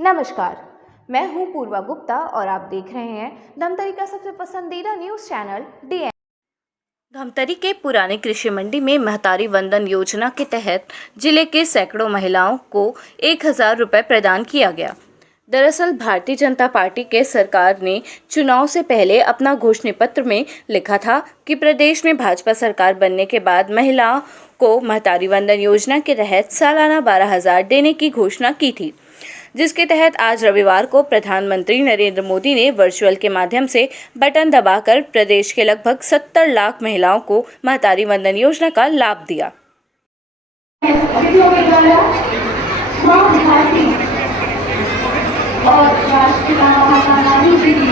नमस्कार, मैं हूं पूर्वा गुप्ता और आप देख रहे हैं धमतरी का सबसे पसंदीदा न्यूज़ चैनल DN। धमतरी के पुराने कृषि मंडी में महतारी वंदन योजना के तहत जिले के सैकड़ों महिलाओं को 1000 रुपये प्रदान किया गया। दरअसल भारतीय जनता पार्टी के सरकार ने चुनाव से पहले अपना घोषणा पत्र में लिखा था कि प्रदेश में भाजपा सरकार बनने के बाद महिलाओं को महतारी वंदन योजना के तहत सालाना 12,000 देने की घोषणा की थी, जिसके तहत आज रविवार को प्रधानमंत्री नरेंद्र मोदी ने वर्चुअल के माध्यम से बटन दबाकर प्रदेश के लगभग 70 लाख महिलाओं को महतारी वंदन योजना का लाभ दिया। और राष्ट्रपिता महात्मा गांधी जी की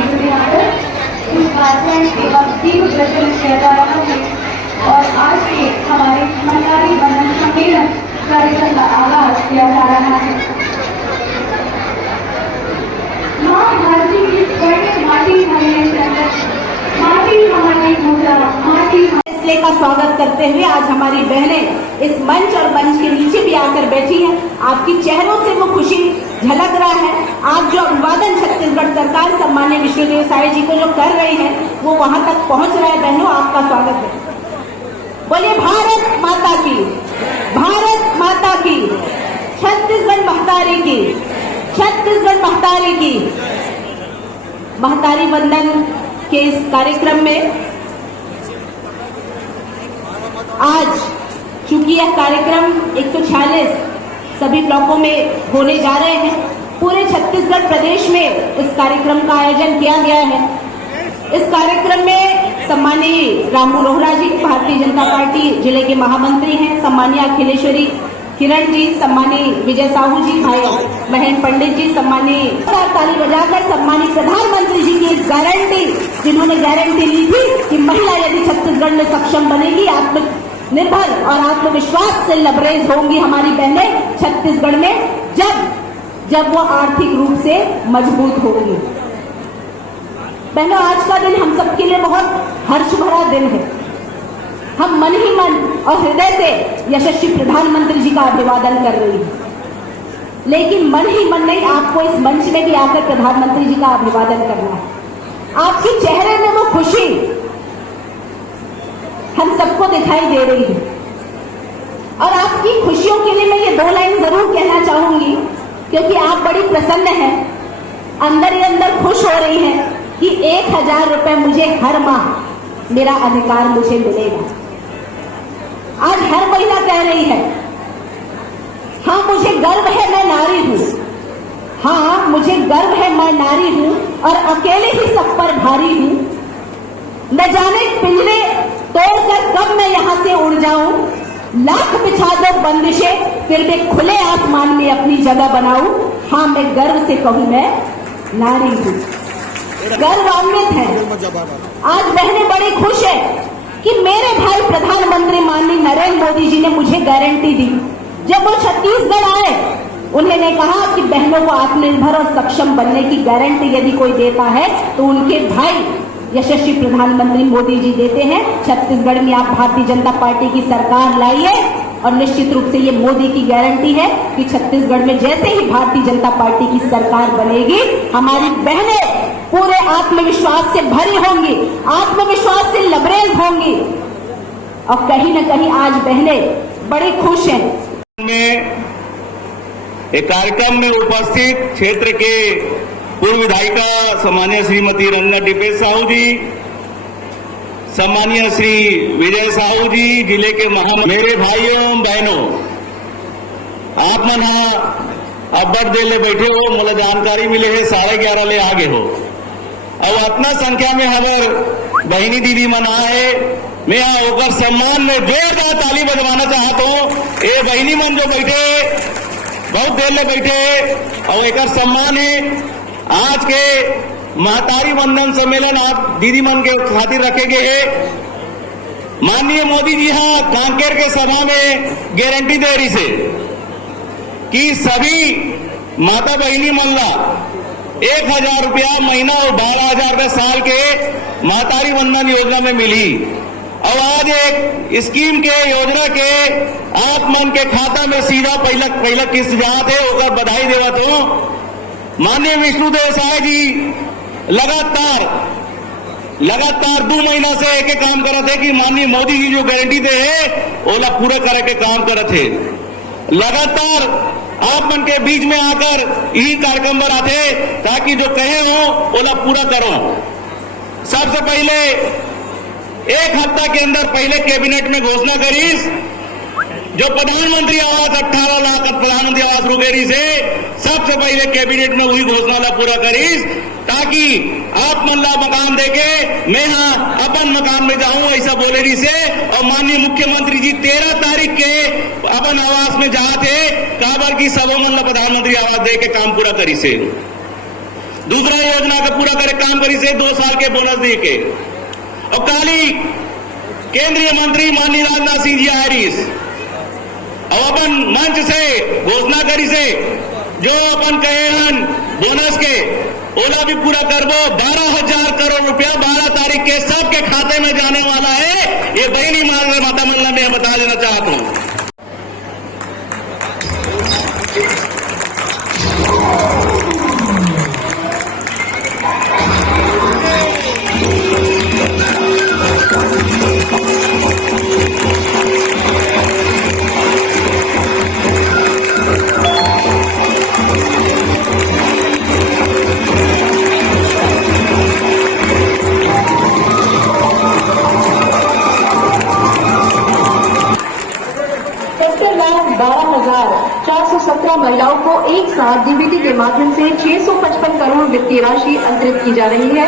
उस भाषण एवं तीव्र दर्शन किया जा रहा है और आज के हमारे महतारी वंदन सम्मेलन कार्यक्रम का आगाज किया जा रहा है। माँ भारती की स्वर्णिम माटी हमारी मुद्रा माटी का स्वागत करते हुए आज हमारी बहनें इस मंच और मंच के नीचे भी आकर बैठी हैं। आपकी चेहरों से वो खुशी झलक रहा है। आज जो अभिवादन छत्तीसगढ़ सरकार सम्मान्य विष्णुदेव साय जी को जो कर रहे हैं वो वहां तक पहुंच रहा है। बहनों, आपका स्वागत है। बोलिए भारत माता की, भारत माता की, छत्तीसगढ़ महतारी की, छत्तीसगढ़ महतारी की। महतारी वंदन के इस कार्यक्रम में आज चूंकि यह कार्यक्रम 146 सभी ब्लॉकों में होने जा रहे हैं, पूरे छत्तीसगढ़ प्रदेश में इस कार्यक्रम का आयोजन किया गया है। इस कार्यक्रम में सम्मानीय रामू रोहरा जी भारतीय जनता पार्टी जिले के महामंत्री हैं, सम्मानीय अखिलेश्वरी किरण जी, सम्मानीय विजय साहू जी, भाई महेंद्र पंडित जी, सम्मानीय ताली बजाकर सम्मानीय प्रधानमंत्री जी की गारंटी, जिन्होंने गारंटी ली थी कि महिला यदि छत्तीसगढ़ में सक्षम बनेगी, आत्मनिर्भर और आत्मविश्वास से लबरेज होंगी हमारी बहनें छत्तीसगढ़ में, जब वो आर्थिक रूप से मजबूत होंगी। बहनों, आज का दिन हम सबके लिए बहुत हर्ष भरा दिन है। हम मन ही मन और हृदय से यशस्वी प्रधानमंत्री जी का अभिवादन कर रही हैं, लेकिन मन ही मन नहीं, आपको इस मंच में भी आकर प्रधानमंत्री जी का अभिवादन करना है। आपके चेहरे में वो खुशी हम सबको दिखाई दे रही है और आपकी खुशियों के लिए मैं ये 2 लाइन जरूर कहना चाहूंगी, क्योंकि आप बड़ी प्रसन्न हैं, अंदर ही अंदर खुश हो रही हैं कि 1000 रुपए मुझे हर माह मेरा अधिकार मुझे मिलेगा। आज हर महिला कह रही है, हाँ मुझे गर्व है मैं नारी हूं, हाँ मुझे गर्व है मैं नारी हूं और अकेले ही सब पर भारी हूं। न जाने पिंजरे तोड़कर कब मैं यहां से उड़ जाऊं, लाख बिछा दो बंदिशें फिर भी खुले आसमान में अपनी जगह बनाऊं। हाँ मैं गर्व से कहूं मैं नारी हूं, गर्वान्वित है। आज बहनें बड़ी खुश है कि मेरे भाई प्रधानमंत्री माननीय नरेंद्र मोदी जी ने मुझे गारंटी दी। जब वो छत्तीसगढ़ आए, उन्होंने कहा कि बहनों को आत्मनिर्भर और सक्षम बनने की गारंटी यदि कोई देता है तो उनके भाई यशस्वी प्रधानमंत्री मोदी जी देते हैं। छत्तीसगढ़ में आप भारतीय जनता पार्टी की सरकार लाइए और निश्चित रूप से ये मोदी की गारंटी है कि छत्तीसगढ़ में जैसे ही भारतीय जनता पार्टी की सरकार बनेगी, हमारी बहनें पूरे आत्मविश्वास से भरी होंगी, आत्मविश्वास से लबरेज होंगी और कहीं न कहीं आज बहनें बड़ी खुश हैं। एक कार्यक्रम में उपस्थित क्षेत्र के पूर्व विधायिका सम्मानीय श्रीमती रंजना टिपेश साहू जी, सम्मानीय श्री विजय साहू जी, जिले के मेरे भाइयों बहनों, आप मन अब्बड़ देर ले बैठे हो, मोला जानकारी मिले है 11:30 ले आगे हो। अब इतना संख्या में हमार बहनी दीदी मन आए, मैं ओकर सम्मान में जोरदार ताली बजवाना चाहता हूं। ये बहनी मन जो बैठे बहुत देर ले बैठे और एक सम्मान है। आज के महतारी वंदन सम्मेलन आप दीदी मन के खातिर रखे गए है। माननीय मोदी जी हाँ कांकेर के सभा में गारंटी दे रही से कि सभी माता बहनी मन ला 1000 रुपया महीना और 12,000 रुपये साल के महतारी वंदन योजना में मिली। और आज एक स्कीम के योजना के आप मन के खाता में सीधा पहला किस्त जात है, ओकर बधाई देवत हूं। माननीय विष्णुदेव साय जी लगातार 2 महीना से एक काम करत है कि माननीय मोदी जी जो गारंटी दे है ओला पूरे करे के काम करत है। लगातार आप मन के बीच में आकर यही कार्यक्रम पर आते ताकि जो कहे हो ओला पूरा करो। सबसे पहले 1 हफ्ता के अंदर पहले कैबिनेट में घोषणा करीस जो प्रधानमंत्री आवास 18 लाख प्रधानमंत्री आवास रुकेरी से सबसे पहले कैबिनेट में वही घोषणा ला पूरा करीस ताकि आप मन ला मकान देके मैं अपन मकान में जाऊं ऐसा बोले रही से। और माननीय मुख्यमंत्री जी 13 तारीख के अपन आवास में जाते काबर की सबों मन ला प्रधानमंत्री आवास दे के काम पूरा करी से। दूसरा योजना का पूरा करे काम करी से 2 साल के बोनस दे के। और काली केंद्रीय मंत्री माननीय राजनाथ सिंह जी आरिस और अपन मंच से घोषणा करी से जो अपन कहे हन बोनस के ओला भी पूरा करबो। 12,000 करोड़ रुपया 12 तारीख के सबके खाते में जाने वाला है। ये बहनी माता मल्ला में बता देना चाहता हूं। सेक्टर लाभ 12,417 महिलाओं को एक साथ डीबीटी के माध्यम से 655 करोड़ वित्तीय राशि अंतरित की जा रही है।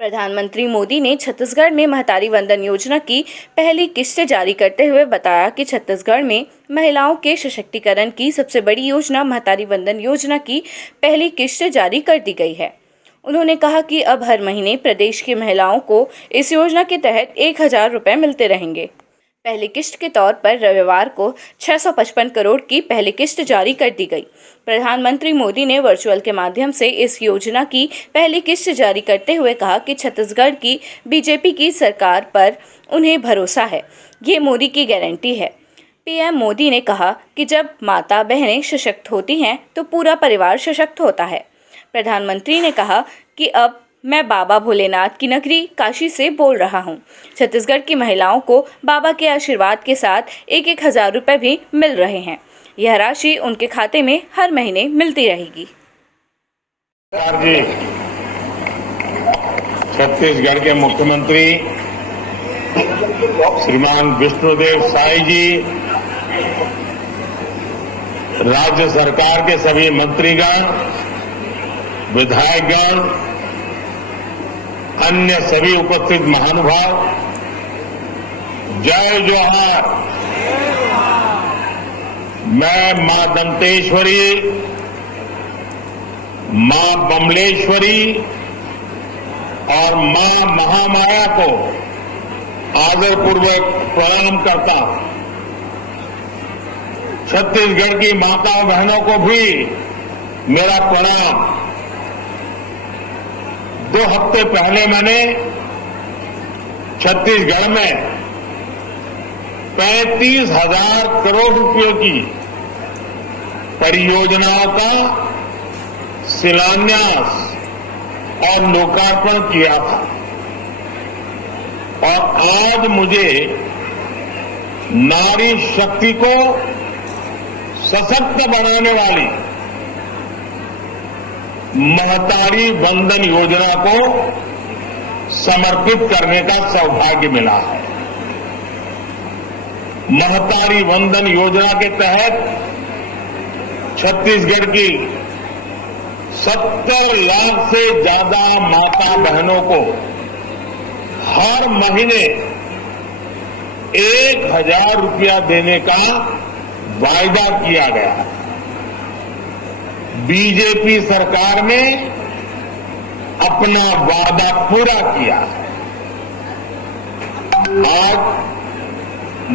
प्रधानमंत्री मोदी ने छत्तीसगढ़ में महतारी वंदन योजना की पहली किस्त जारी करते हुए बताया कि छत्तीसगढ़ में महिलाओं के सशक्तिकरण की सबसे बड़ी योजना महतारी वंदन योजना की पहली किस्त जारी कर दी गई है। उन्होंने कहा कि अब हर महीने प्रदेश की महिलाओं को इस योजना के तहत 1,000 रुपये मिलते रहेंगे। पहली किस्त के तौर पर रविवार को 655 करोड़ की पहली किस्त जारी कर दी गई। प्रधानमंत्री मोदी ने वर्चुअल के माध्यम से इस योजना की पहली किस्त जारी करते हुए कहा कि छत्तीसगढ़ की बीजेपी की सरकार पर उन्हें भरोसा है, ये मोदी की गारंटी है। पीएम मोदी ने कहा कि जब माता बहनें सशक्त होती हैं तो पूरा परिवार सशक्त होता है। प्रधानमंत्री ने कहा कि अब मैं बाबा भोलेनाथ की नगरी काशी से बोल रहा हूँ। छत्तीसगढ़ की महिलाओं को बाबा के आशीर्वाद के साथ 1,000 रुपये भी मिल रहे हैं। यह राशि उनके खाते में हर महीने मिलती रहेगी। छत्तीसगढ़ के मुख्यमंत्री श्रीमान विष्णुदेव साय जी, राज्य सरकार के सभी मंत्रीगण, विधायकगण, अन्य सभी उपस्थित महानुभाव, जय जोहार। मैं मां दंतेश्वरी, मां बमलेश्वरी और मां महामाया को आदरपूर्वक प्रणाम करता हूं। छत्तीसगढ़ की माताओं बहनों को भी मेरा प्रणाम। 2 हफ्ते पहले मैंने छत्तीसगढ़ में 35,000 करोड़ रुपयों की परियोजनाओं का शिलान्यास और लोकार्पण किया था। और आज मुझे नारी शक्ति को सशक्त बनाने वाली महतारी वंदन योजना को समर्पित करने का सौभाग्य मिला है। महतारी वंदन योजना के तहत छत्तीसगढ़ की 70 लाख से ज्यादा माता बहनों को हर महीने 1,000 रुपया देने का वायदा किया गया है। बीजेपी सरकार ने अपना वादा पूरा किया है। आज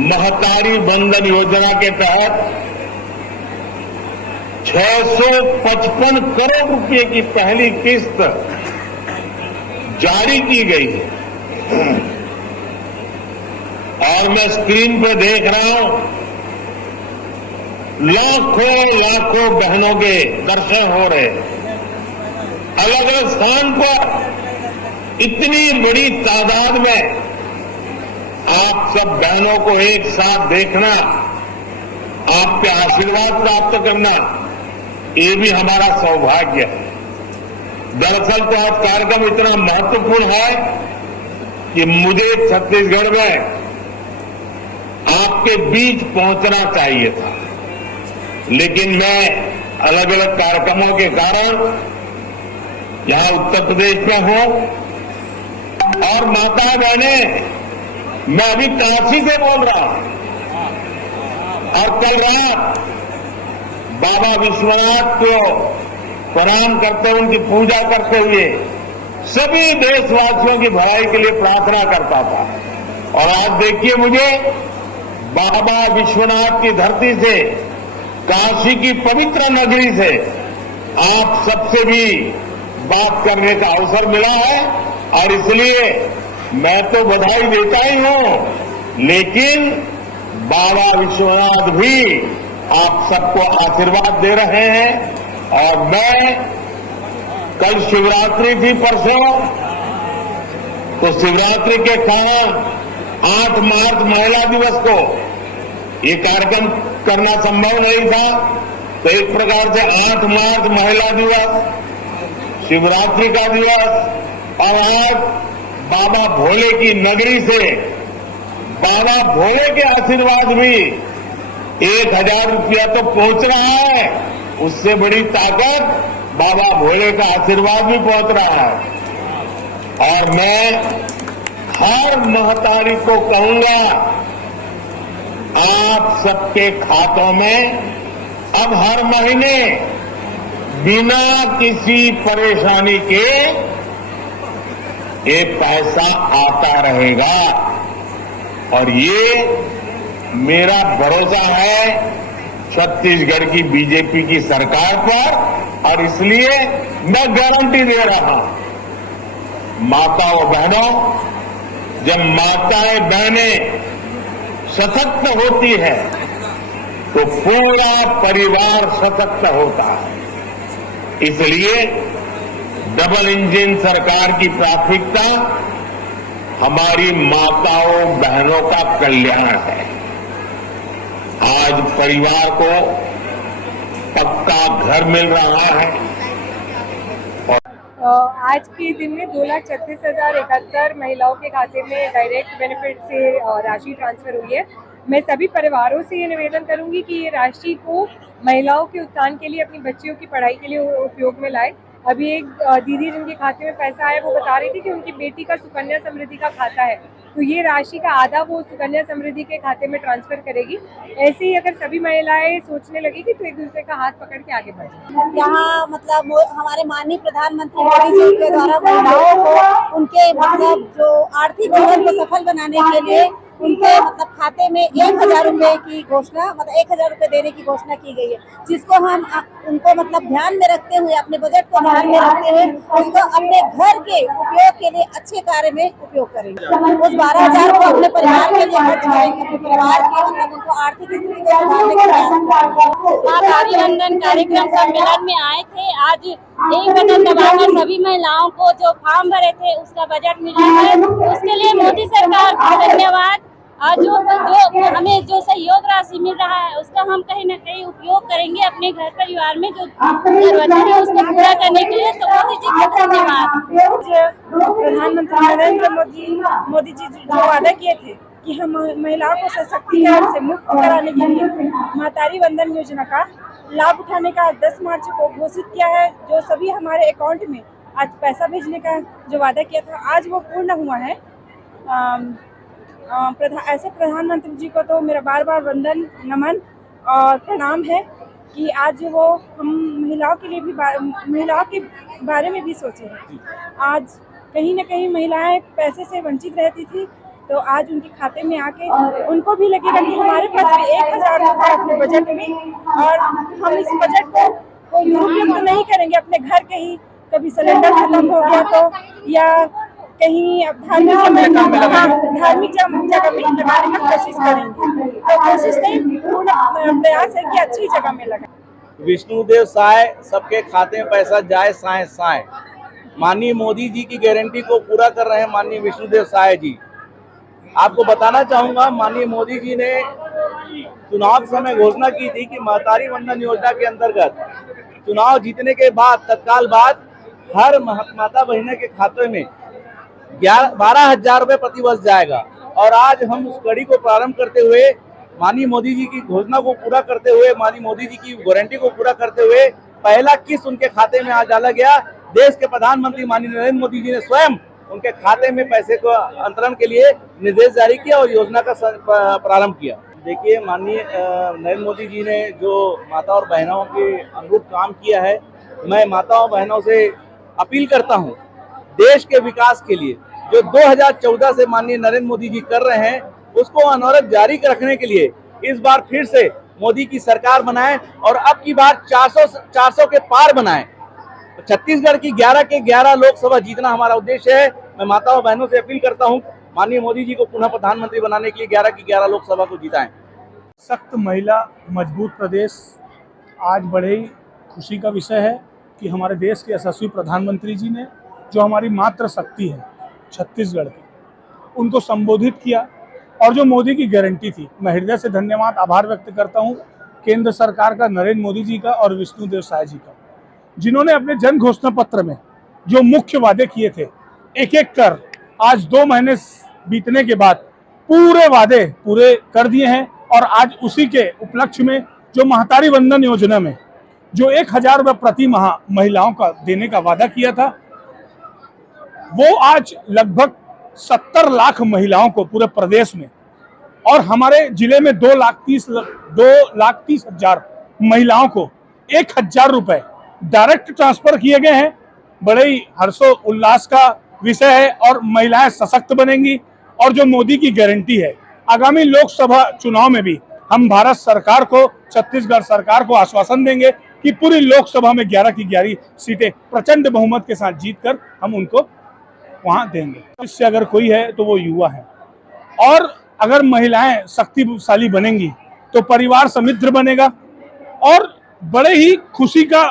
महतारी वंदन योजना के तहत 655 करोड़ रुपए की पहली किस्त जारी की गई है। और मैं स्क्रीन पर देख रहा हूं लाखों लाखों बहनों के दर्शन हो रहे हैं। अलग अलग स्थान पर इतनी बड़ी तादाद में आप सब बहनों को एक साथ देखना, आपके आशीर्वाद प्राप्त करना, ये भी हमारा सौभाग्य है। दरअसल तो आज कार्यक्रम इतना महत्वपूर्ण है कि मुझे छत्तीसगढ़ में आपके बीच पहुंचना चाहिए था, लेकिन मैं अलग अलग कार्यक्रमों के कारण यहां उत्तर प्रदेश में हूं। और माता बहनें, मैं अभी काशी से बोल रहा हूं और कल रात बाबा विश्वनाथ को प्रणाम करते हुए, उनकी पूजा करते हुए सभी देशवासियों की भलाई के लिए प्रार्थना करता था। और आज देखिए, मुझे बाबा विश्वनाथ की धरती से, काशी की पवित्र नगरी से आप सबसे भी बात करने का अवसर मिला है। और इसलिए मैं तो बधाई देता ही हूं, लेकिन बाबा विश्वनाथ भी आप सबको आशीर्वाद दे रहे हैं। और मैं, कल शिवरात्रि थी परसों, तो शिवरात्रि के कारण 8 मार्च महिला दिवस को ये कार्यक्रम करना संभव नहीं था, तो एक प्रकार से 8 मार्च महिला दिवस, शिवरात्रि का दिवस, और आज बाबा भोले की नगरी से बाबा भोले के आशीर्वाद भी 1000 रुपया तो पहुंच रहा है, उससे बड़ी ताकत बाबा भोले का आशीर्वाद भी पहुंच रहा है। और मैं हर महतारी को कहूंगा, आप सबके खातों में अब हर महीने बिना किसी परेशानी के ये पैसा आता रहेगा। और ये मेरा भरोसा है छत्तीसगढ़ की बीजेपी की सरकार पर, और इसलिए मैं गारंटी दे रहा हूं, माताओं बहनों, जब माताएं बहनें सशक्त होती है तो पूरा परिवार सशक्त होता है। इसलिए डबल इंजन सरकार की प्राथमिकता हमारी माताओं बहनों का कल्याण है। आज परिवार को पक्का घर मिल रहा है। आज के दिन में 2,36,071 महिलाओं के खाते में डायरेक्ट बेनिफिट से राशि ट्रांसफर हुई है। मैं सभी परिवारों से ये निवेदन करूंगी कि ये राशि को महिलाओं के उत्थान के लिए, अपनी बच्चियों की पढ़ाई के लिए उपयोग में लाए। अभी एक दीदी जिनके खाते में पैसा आया, वो बता रही थी कि उनकी बेटी का सुकन्या समृद्धि का खाता है, तो ये राशि का आधा वो सुकन्या समृद्धि के खाते में ट्रांसफर करेगी। ऐसे ही अगर सभी महिलाएं सोचने लगेगी तो एक दूसरे का हाथ पकड़ के आगे बढ़ेगी। यहाँ मतलब हमारे माननीय प्रधानमंत्री मोदी जी के द्वारा महिलाओं को उनके मतलब जो आर्थिक जीवन को सफल बनाने के लिए उनके मतलब खाते में 1,000 रुपए की घोषणा, मतलब 1,000 रुपए देने की घोषणा की गई है, जिसको हम उनको मतलब ध्यान में रखते हुए, अपने बजट को ध्यान में रखते हुए उसको अपने घर के उपयोग के लिए, अच्छे कार्य में उपयोग करेंगे। उस 12,000 को अपने परिवार के लिए खर्च करेंगे, अपने परिवार के मतलब उनको आर्थिक स्थिति को सुधारने का प्रयास करेंगे। महतारी वंदन कार्यक्रम सम्मेलन में आए थे। आज एक बटन दबाकर सभी महिलाओं को जो फॉर्म भरे थे उसका बजट मिला है, उसके लिए मोदी सरकार को धन्यवाद। और जो हमें जो सहयोग राशि मिल रहा है उसका हम कहीं न कहीं उपयोग करेंगे अपने घर परिवार में जो जरूरतें हैं उसको पूरा करने के लिए। तो मोदी जी को धन्यवाद। प्रधानमंत्री नरेंद्र मोदी जी जो वादा किए थे कि हम महिलाओं को सशक्तिकरण से मुक्त कराने के लिए महतारी वंदन योजना का लाभ उठाने का 10 मार्च को घोषित किया है, जो सभी हमारे अकाउंट में आज पैसा भेजने का जो वादा किया था, आज वो पूर्ण हुआ है। ऐसे प्रधानमंत्री जी को तो मेरा बार बार वंदन, नमन और प्रणाम है कि आज वो हम महिलाओं के लिए भी, महिलाओं के बारे में भी सोचे हैं। आज कहीं न कहीं महिलाएं पैसे से वंचित रहती थी, तो आज उनके खाते में आके उनको भी लगेगा कि हमारे पास भी 1,000 रुपये अपने बजट में, और हम इस बजट को कोई दुरुपयोग तो नहीं करेंगे अपने घर के ही, कभी सिलेंडर खत्म हो गया तो, या कहीं धार्मिक जगह में लगाने का कोशिश करेंगे। तो कोशिश नहीं, पूर्ण प्रयास है कि अच्छी जगह में लगाएं। विष्णुदेव साय, सबके खाते में पैसा जाए साए साए। माननीय मोदी जी की गारंटी को पूरा कर रहे हैं माननीय विष्णुदेव साय जी। आपको बताना चाहूंगा, माननीय मोदी जी ने चुनाव समय घोषणा की थी कि महतारी वंदन योजना के अंतर्गत चुनाव जीतने के बाद तत्काल बाद हर माता बहनों के खाते में 12,000 रुपए प्रति वर्ष जाएगा। और आज हम उस कड़ी को प्रारंभ करते हुए माननीय मोदी जी की घोषणा को पूरा करते हुए, माननीय मोदी जी की गारंटी को पूरा करते हुए पहला किस्त उनके खाते में आज डाला गया। देश के प्रधानमंत्री माननीय नरेंद्र मोदी जी ने स्वयं उनके खाते में पैसे को अंतरण के लिए निर्देश जारी किया और योजना का प्रारंभ किया। देखिए, माननीय नरेंद्र मोदी जी ने जो माता और बहनों के अनुरूप काम किया है, मैं माताओं बहनों से अपील करता हूं, देश के विकास के लिए जो 2014 से माननीय नरेंद्र मोदी जी कर रहे हैं उसको अनवरत जारी रखने के लिए इस बार फिर से मोदी की सरकार बनाएं और अब की बार 400 के पार बनाएं। छत्तीसगढ़ की 11 के 11 लोकसभा जीतना हमारा उद्देश्य है। मैं माताओं बहनों से अपील करता हूं, माननीय मोदी जी को पुनः प्रधानमंत्री बनाने के लिए 11 की 11 लोकसभा को जीताएं। सख्त महिला मजबूत प्रदेश आज बड़े ही खुशी का विषय है कि हमारे देश के यशस्वी प्रधानमंत्री जी ने जो हमारी मातृ शक्ति है छत्तीसगढ़ की, उनको संबोधित किया और जो मोदी की गारंटी थी, मैं हृदय से धन्यवाद आभार व्यक्त करता हूं केंद्र सरकार का, नरेंद्र मोदी जी का और विष्णुदेव साय जी का, जिन्होंने अपने जन घोषणा पत्र में जो मुख्य वादे किए थे एक एक कर आज 2 महीने बीतने के बाद पूरे वादे पूरे कर दिए हैं। और आज उसी के उपलक्ष्य में जो महतारी वंदन योजना में जो 1,000 रुपये प्रति माह महिलाओं का देने का वादा किया था, वो आज लगभग 70 लाख महिलाओं को पूरे प्रदेश में और हमारे जिले में 2,30,000 महिलाओं को 1,000 रुपए डायरेक्ट ट्रांसफर किए गए हैं। बड़े ही हर्षोल्लास का विषय है और महिलाएं सशक्त बनेंगी। और जो मोदी की गारंटी है, आगामी लोकसभा चुनाव में भी हम भारत सरकार को, छत्तीसगढ़ सरकार को आश्वासन देंगे कि पूरी लोकसभा में 11 की 11 सीटें प्रचंड बहुमत के साथ जीतकर हम उनको वहां देंगे। इससे अगर कोई है तो वो युवा है। और अगर महिलाएं शक्तिशाली बनेंगी तो परिवार समृद्ध बनेगा। और बड़े ही खुशी का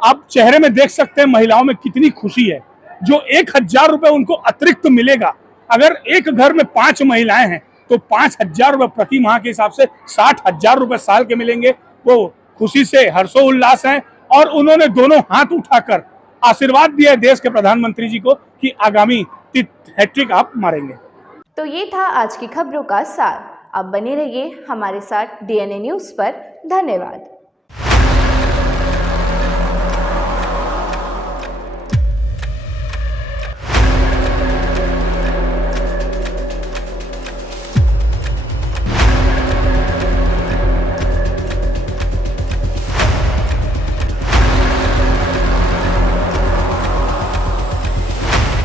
आप चेहरे में देख सकते हैं महिलाओं में कितनी खुशी है। जो 1,000 रुपए उनको अतिरिक्त मिलेगा, अगर एक घर में 5 महिलाएं हैं तो 5,000 रुपए प्रति माह के हिसाब से 60,000 रुपए साल के मिलेंगे। वो खुशी से हर्षोल्लास हैं और उन्होंने दोनों हाथ उठाकर आशीर्वाद दिया देश के प्रधानमंत्री जी को कि आगामी हैट्रिक आप मारेंगे। तो ये था आज की खबरों का सार। अब बने रहिए हमारे साथ DNA न्यूज़ पर। धन्यवाद।